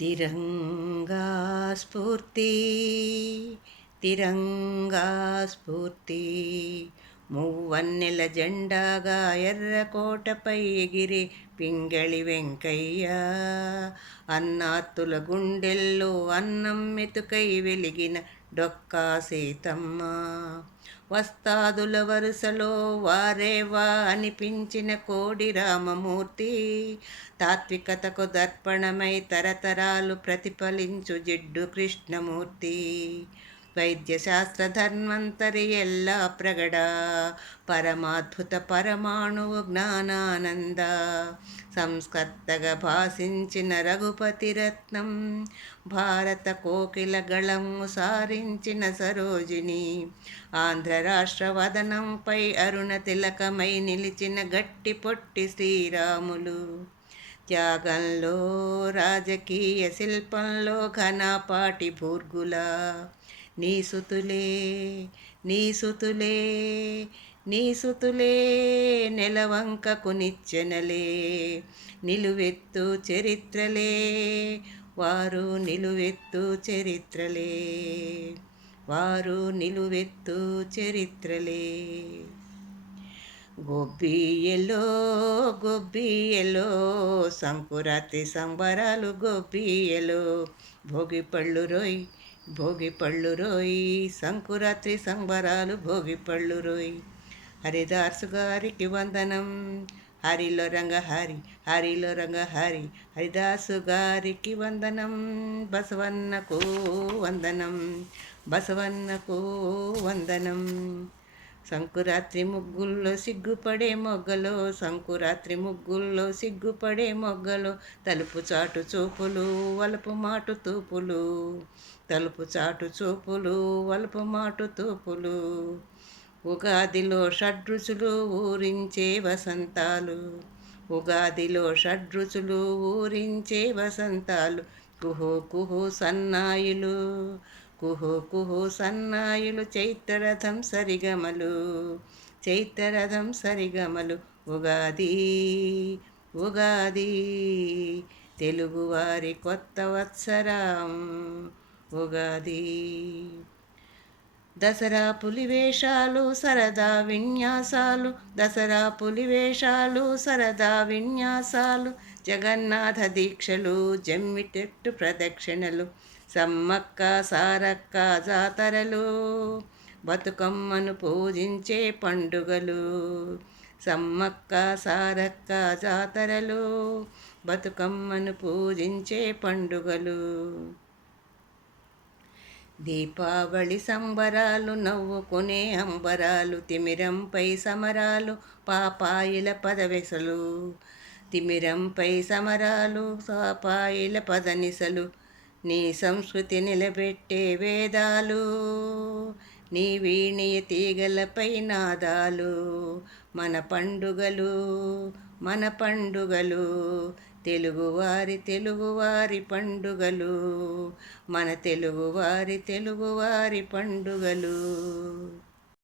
తిరంగా స్ఫూర్తి తిరంగా స్ఫూర్తి మువ్వన్నెల జెండాగా ఎర్రకోటపై ఎగిరే పింగళి వెంకయ్య అన్నాత్తుల గుండెల్లో అన్నం మెతుకై వెలిగిన డొక్కా సీతమ్మ వస్తాదుల వరుసలో వారేవా అనిపించిన కోడి రామమూర్తి తాత్వికతకు దర్పణమై తరతరాలు ప్రతిఫలించు జిడ్డు కృష్ణమూర్తి వైద్యశాస్త్ర ధన్వంతరి ఎల్లా ప్రగడ పరమాద్భుత పరమాణువు జ్ఞానానంద సంస్కర్తగా భాషించిన రఘుపతి రత్నం భారత కోకిల గళము సారించిన సరోజిని ఆంధ్ర రాష్ట్ర వదనంపై అరుణ తిలకమై నిలిచిన గట్టి పొట్టి శ్రీరాములు త్యాగంలో రాజకీయ శిల్పంలో ఘనపాటి భూర్గుల నీసుతులే నీసుతులే నీసుతులే నెలవంకకు నిచ్చెనలే నిలువెత్తు చరిత్రలే వారు నిలువెత్తు చరిత్రలే వారు నిలువెత్తు చరిత్రలే గొబ్బియ్యలో గొబ్బియ్యలో సంకురాత్రి సంబరాలు గొబ్బియ్యలో భోగిపళ్ళు రోయ్ భోగిపళ్ళు రోయ్ సంకురాత్రి సంబరాలు భోగిపళ్ళు రోయ్ హరిదాసు గారికి వందనం హరిలో రంగ హరి హరిలో రంగ హరి హరిదాసు గారికి వందనం బసవన్నకు వందనం బసవన్నకు వందనం సంకురాత్రి ముగ్గుల్లో సిగ్గుపడే మొగ్గలో సంకురాత్రి ముగ్గుల్లో సిగ్గుపడే మొగ్గలో తలుపు చాటు చూపులు వలపు మాటు తూపులు తలుపు చాటు చూపులు వలపు మాటు తూపులు ఉగాదిలో షడ్రుచులు ఊరించే వసంతాలు ఉగాదిలో షడ్రుచులు ఊరించే వసంతాలు కుహు కుహు సన్నాయిలు కుహు కుహు సన్నాయులు చైత్రరథం సరిగమలు చైత్రరథం సరిగమలు ఉగాది ఉగాది తెలుగువారి కొత్త వత్సరం ఉగాది దసరా పులివేషాలు సరదా విన్యాసాలు దసరా పులివేషాలు సరదా విన్యాసాలు జగన్నాథ దీక్షలు జమ్మిటెట్టు ప్రదక్షిణలు సమ్మక్క సారక్క జాతరలు బతుకమ్మను పూజించే పండుగలు సమ్మక్క సారక్క జాతరలు బతుకమ్మను పూజించే పండుగలు దీపావళి సంబరాలు నవ్వుకునే అంబరాలు తిమిరంపై సమరాలు పాపాయిల పదవెసలు తిమిరంపై సమరాలు పాపాయిల పదనిసలు నీ సంస్కృతి నిలబెట్టే వేదాలు నీ వీణీయ తీగలపై నాదాలు మన పండుగలు మన పండుగలు తెలుగువారి పండుగలు మన తెలుగువారి పండుగలు.